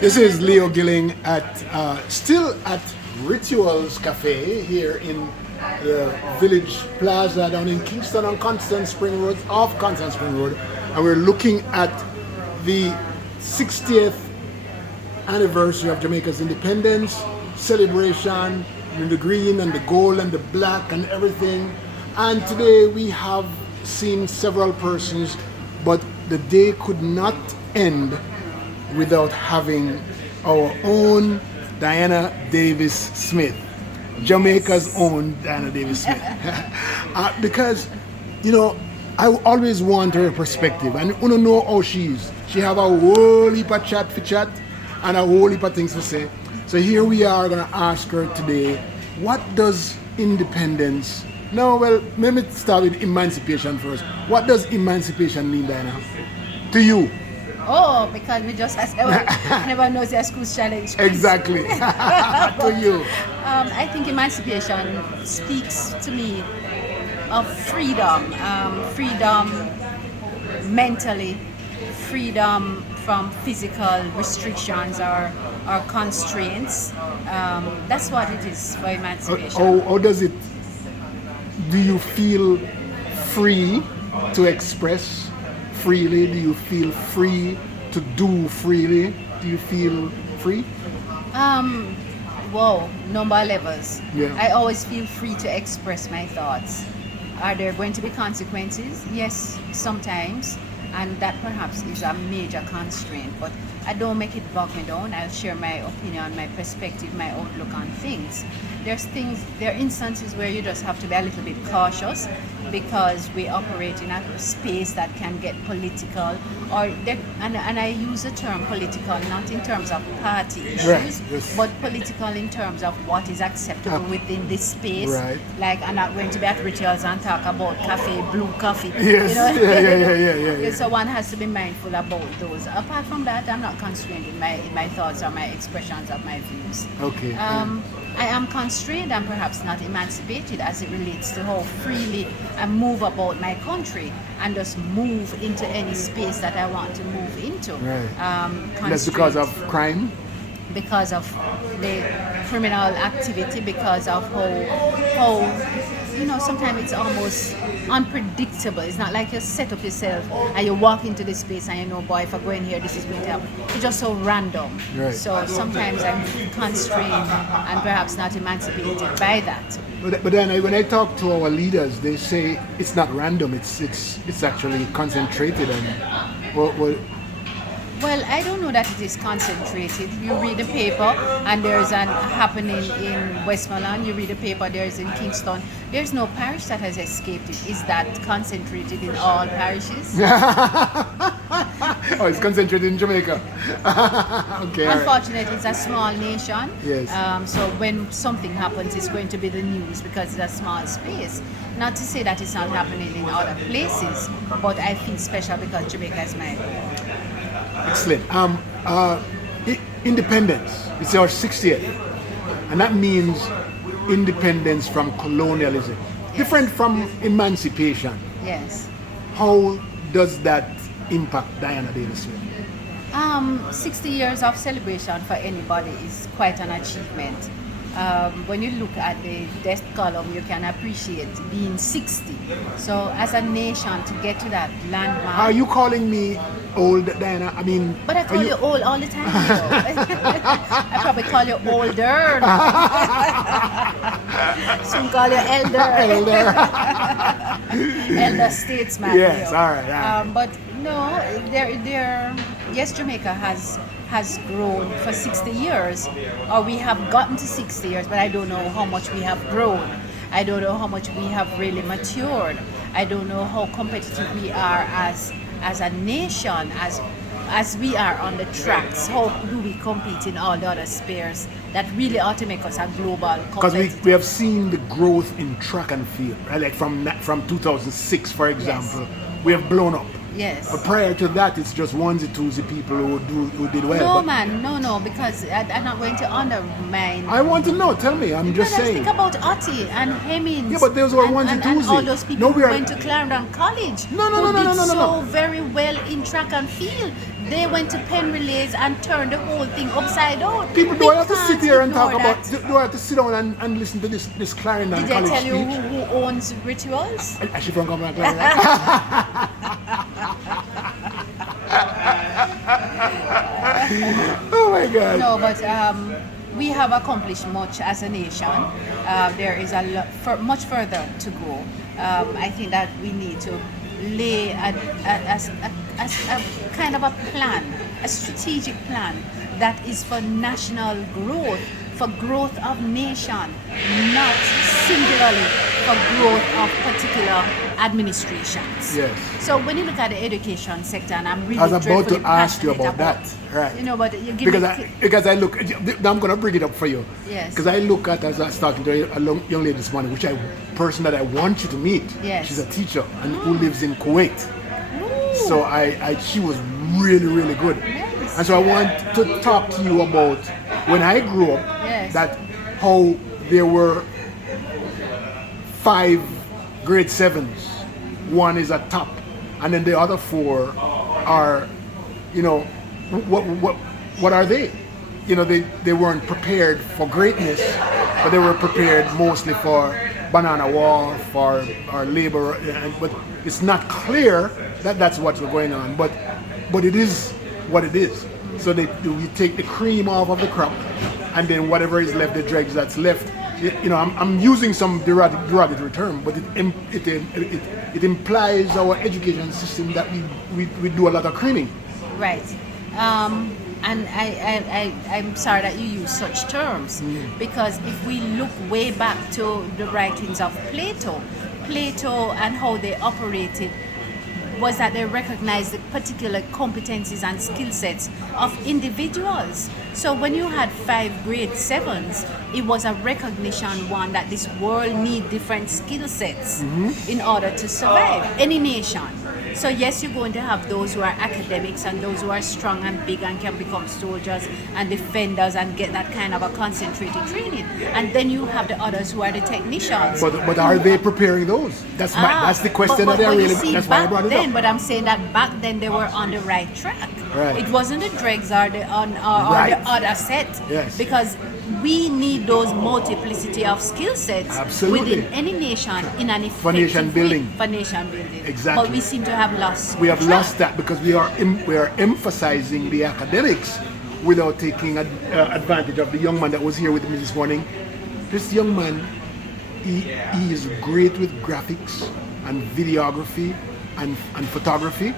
This is Leo Gilling at still at Rituals Cafe here in the Village Plaza down in Kingston on Constant Spring Road, off Constant Spring Road, and we're looking at the 60th anniversary of Jamaica's independence celebration in the green and the gold and the black and everything. And today we have seen several persons, but the day could not end without having our own Dianna Davis Smith, Jamaica's own Dianna Davis Smith. Because, you know, I always want her perspective, and I want to know how she is. She have a whole heap of chat for chat and a whole heap of things to say. So here we are going to ask her today, what does independence, no, well, let me start with emancipation first. What does emancipation mean, Dianna, to you? Oh, because we just as never knows their school's challenge. Exactly. To you. I think emancipation speaks to me of freedom, freedom mentally, freedom from physical restrictions or constraints. That's what it is for emancipation. How does it? Do you feel free to express freely? Do you feel free to do freely? Do you feel free? Whoa, number of levels. Yeah. I always feel free to express my thoughts. Are there going to be consequences? Yes, sometimes, and that perhaps is a major constraint, but I don't make it bog me down. I'll share my opinion, my perspective, my outlook on things. There are instances where you just have to be a little bit cautious because we operate in a space that can get political, and I use the term political not in terms of party issues, Right, yes. but political in terms of what is acceptable within this space. Right. Like, I'm not going to be at rituals and talk about cafe, blue coffee. Yes, You know? yeah. So one has to be mindful about those. Apart from that, I'm not constrained in my thoughts or my expressions of my views. Okay. I am constrained and perhaps not emancipated as it relates to how freely I move about my country and just move into any space that I want to move into. Right. That's because of crime? Because of the criminal activity, because of how sometimes it's almost unpredictable. It's not like you set up yourself and you walk into this space and you know, boy, if I go in here, this is going to happen. It's just so random. Right. So sometimes I'm constrained and perhaps not emancipated by that. But then when I talk to our leaders, they say it's not random. It's actually concentrated and Well, I don't know that it is concentrated. You read the paper and there's an happening in Westmoreland, you read the paper, there's in Kingston. There's no parish that has escaped it. Is that concentrated in all parishes? Oh, it's concentrated in Jamaica. Okay. Unfortunately, it's a small nation. Yes. So when something happens, it's going to be the news because it's a small space. Not to say that it's not happening in other places, but I feel special because Jamaica is my home. Excellent. Independence. It's our 60th, and that means independence from colonialism, different from emancipation. Yes. How does that impact Dianna Davis Smith? 60 years of celebration for anybody is quite an achievement. When you look at the death column, you can appreciate being 60. So as a nation, to get to that landmark. Are you calling me old, Dianna? I mean, But I call you old all the time. I probably call you older. Soon call you elder. Elder statesman. Yes, all right. But no, yes, Jamaica has grown for 60 years, or we have gotten to 60 years, but I don't know how much we have grown. I don't know how much we have really matured. I don't know how competitive we are as a nation, as we are on the tracks. How do we compete in all the other spheres that really ought to make us a global competitor? Because we have seen the growth in track and field, right? Like from 2006, for example, we have blown up. Yes. But prior to that, it's just onesie twosie people who did well. No, But man, no, because I'm not going to undermine. I want to know. Tell me. I'm just saying. Think about Oti and Hemmings. Yeah, but those were onesie and twosie. all those people No, we who are- went to Clarendon College. No, who did no. so very well in track and field. They went to pen relays and turned the whole thing upside down. People We don't have to sit can't here and ignore talk about. that. Do I have to sit down and listen to this Clarendon Did I College tell you speech? who owns rituals? Is she from Clarendon? Oh my God. No, but we have accomplished much as a nation. There is a lot much further to go. I think that we need to lay a kind of a plan, a strategic plan that is for national growth, for growth of nation, not singularly for growth of particular administrations. Yes. So when you look at the education sector, and I'm really I was about dreadfully to ask you passionate about that. Right. You know, but you give Because I look, I'm going to bring it up for you. Yes. Because I look at, as I was talking to a young lady this morning, person that I want you to meet. Yes. She's a teacher and who lives in Kuwait. So she was really, really good. Nice. And so I want to talk to you about when I grew up, Yes. that how there were 5 grade 7s. One is a top, and then the other 4 are, what are they? They weren't prepared for greatness, but they were prepared mostly for banana wall, for our labor, but it's not clear that that's what's going on, but it is what it is. So we take the cream off of the crop, and then whatever is left, the dregs that's left. I'm using some derogatory term, but it implies our education system that we do a lot of creaming. Right. And I'm sorry that you use such terms, because if we look way back to the writings of Plato and how they operated was that they recognized the particular competencies and skill sets of individuals. So when you had 5 grade 7s, it was a recognition, one, that this world need different skill sets in order to survive, any nation. So yes, you're going to have those who are academics and those who are strong and big and can become soldiers and defenders and get that kind of a concentrated training. And then you have the others who are the technicians. But are they preparing those? That's the question that's why I brought it up. But I'm saying that back then they were on the right track. Right. It wasn't the dregs or the other set. Yes. Because we need those multiplicity of skill sets Absolutely. within any nation in an effective For nation building. way. For nation building. Exactly. But we seem to have lost. We have track. lost that because we are emphasizing the academics without taking advantage of the young man that was here with me this morning. This young man, he is great with graphics and videography and photography.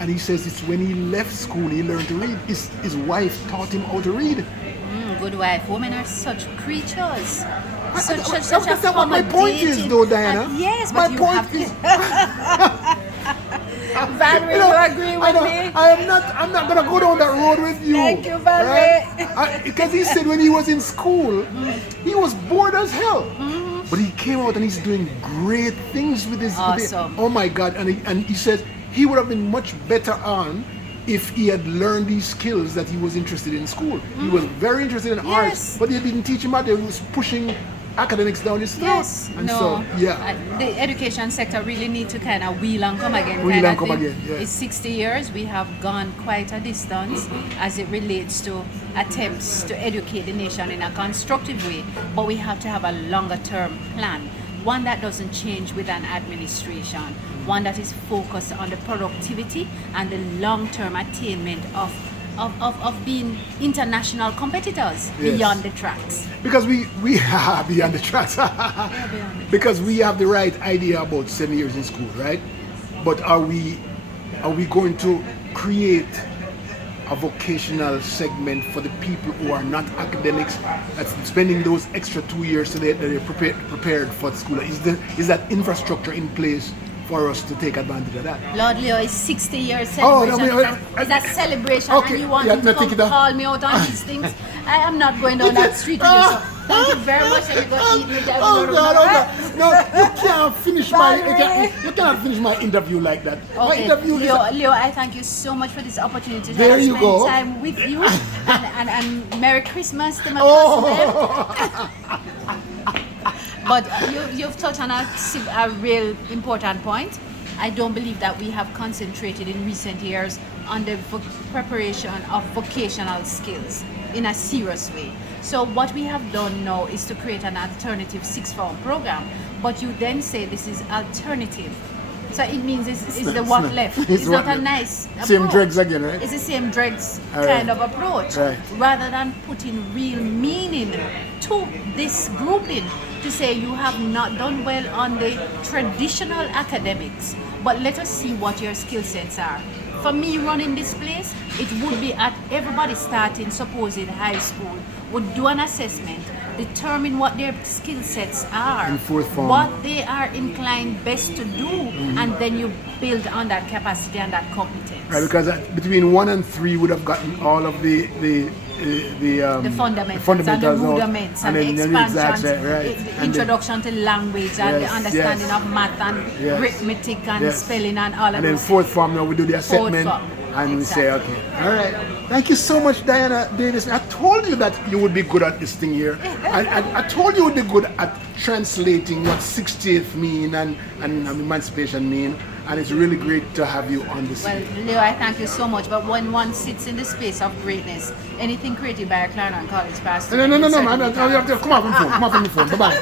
And he says it's when he left school he learned to read. His wife taught him how to read. Good wife. Women are such creatures. Such That's not what my point is, though, Diana. Yes, my but you point have to. is. Valerie, you agree with me? I'm not gonna go down that road with you. Thank you, Valerie. Right? Because he said when he was in school, he was bored as hell. But he came out and he's doing great things with his. Awesome. Oh my God! And he said he would have been much better on if he had learned these skills that he was interested in school. He was very interested in arts, but they didn't teach him out. They was pushing academics down his throat. Yes, and no. So, yeah. The education sector really need to kind of wheel and come again. Wheel and come again, yeah. It's 60 years. We have gone quite a distance as it relates to attempts to educate the nation in a constructive way. But we have to have a longer term plan. One that doesn't change with an administration. One that is focused on the productivity and the long-term attainment of being international competitors beyond the tracks. Because we are beyond the tracks. Because we have the right idea about 7 years in school, right? But are we going to create a vocational segment for the people who are not academics, that's spending those extra 2 years so that they're prepared for school? Is that infrastructure in place for us to take advantage of that? Lord Leo is 60 years celebration. Is that celebration and you want to come call me out on these things? I am not going down that street with you. So thank you very much. And you go eat me. Oh God. No, you can't finish you cannot finish my interview like that. Okay. My interview Leo, I thank you so much for this opportunity to spend time with you. and Merry Christmas to my cousin. But you've touched on a real important point. I don't believe that we have concentrated in recent years on the preparation of vocational skills in a serious way. So what we have done now is to create an alternative sixth form program, but you then say this is alternative. So it means it's the what left. It's not a nice approach. Same dregs again, right? It's the same dregs All kind right. of approach. Right. Rather than putting real meaning to this grouping, to say you have not done well on the traditional academics, but let us see what your skill sets are. For me running this place, it would be at everybody starting, suppose in high school, would do an assessment, determine what their skill sets are, In fourth form. what they are inclined best to do, and then you build on that capacity and that competence. Right, because between 1 and 3 would have gotten all of the fundamentals, fundamentals and the out, rudiments and the then expansions, exactly, right. the And introduction to language and the Yes, understanding yes. of math and Yes. arithmetic and Yes. spelling and all of And then those. fourth form, now we do the assessment, form, and we say, exactly. okay, all right. Thank you so much, Dianna Davis. I told you that you would be good at this thing here. I told you would be good at translating what 60th mean and emancipation mean. And it's really great to have you on this. Well, Leo, I thank you so much. But when one sits in the space of greatness, anything created by a Clarendon College pastor. No, man. You have to come off from the phone. Come off from the phone. Bye-bye.